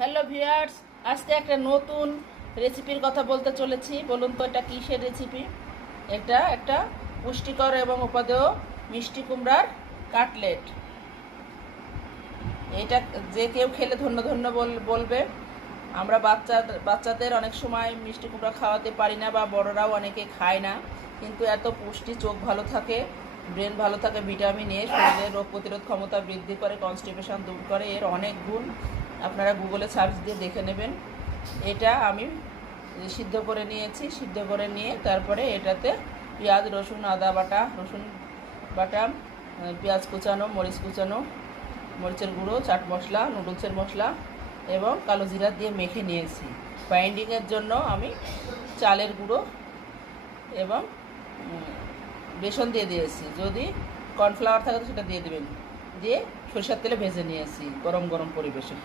Hello viewers, আজকে একটা নতুন রেসিপির কথা বলতে চলেছি। বলুন তো এটা কিসের রেসিপি? এটা একটা পুষ্টিকর এবং উপাদেয় মিষ্টি কুমড়ার কাটলেট। এটা যে কেউ খেলে ধন্য ধন্য বলবে। আমরা বাচ্চাদের অনেক সময় মিষ্টি কুমড়া খাওয়াতে পারি না, বা বড়রাও অনেকে খায় না, কিন্তু এত পুষ্টি, চোখ ভালো থাকে, ব্রেন ভালো থাকে, ভিটামিন এ শরীরের রোগ প্রতিরোধ ক্ষমতা বৃদ্ধি করে, কনস্টিপেশন দূর করে, এর অনেক গুণ। আপনারা গুগলে সার্চ দিয়ে দেখে নেবেন। এটা আমি সিদ্ধ করে নিয়েছি। সিদ্ধ করে নিয়ে তারপরে এটাতে পেঁয়াজ, রসুন, আদা বাটা, রসুন বাটা, পেঁয়াজ কুচানো, মরিচ কুচানো, মরিচের গুঁড়ো, চাট মশলা, নুডলসের মশলা এবং কালো জিরা দিয়ে মেখে নিয়েছি। বাইন্ডিংয়ের জন্য আমি চালের গুঁড়ো এবং বেসন দিয়ে দিয়েছি। যদি কর্নফ্লাওয়ার থাকে তো সেটা দিয়ে দেবেন। দিয়ে সরিষার তেলে ভেজে নিয়েছি গরম গরম পরিবেশন।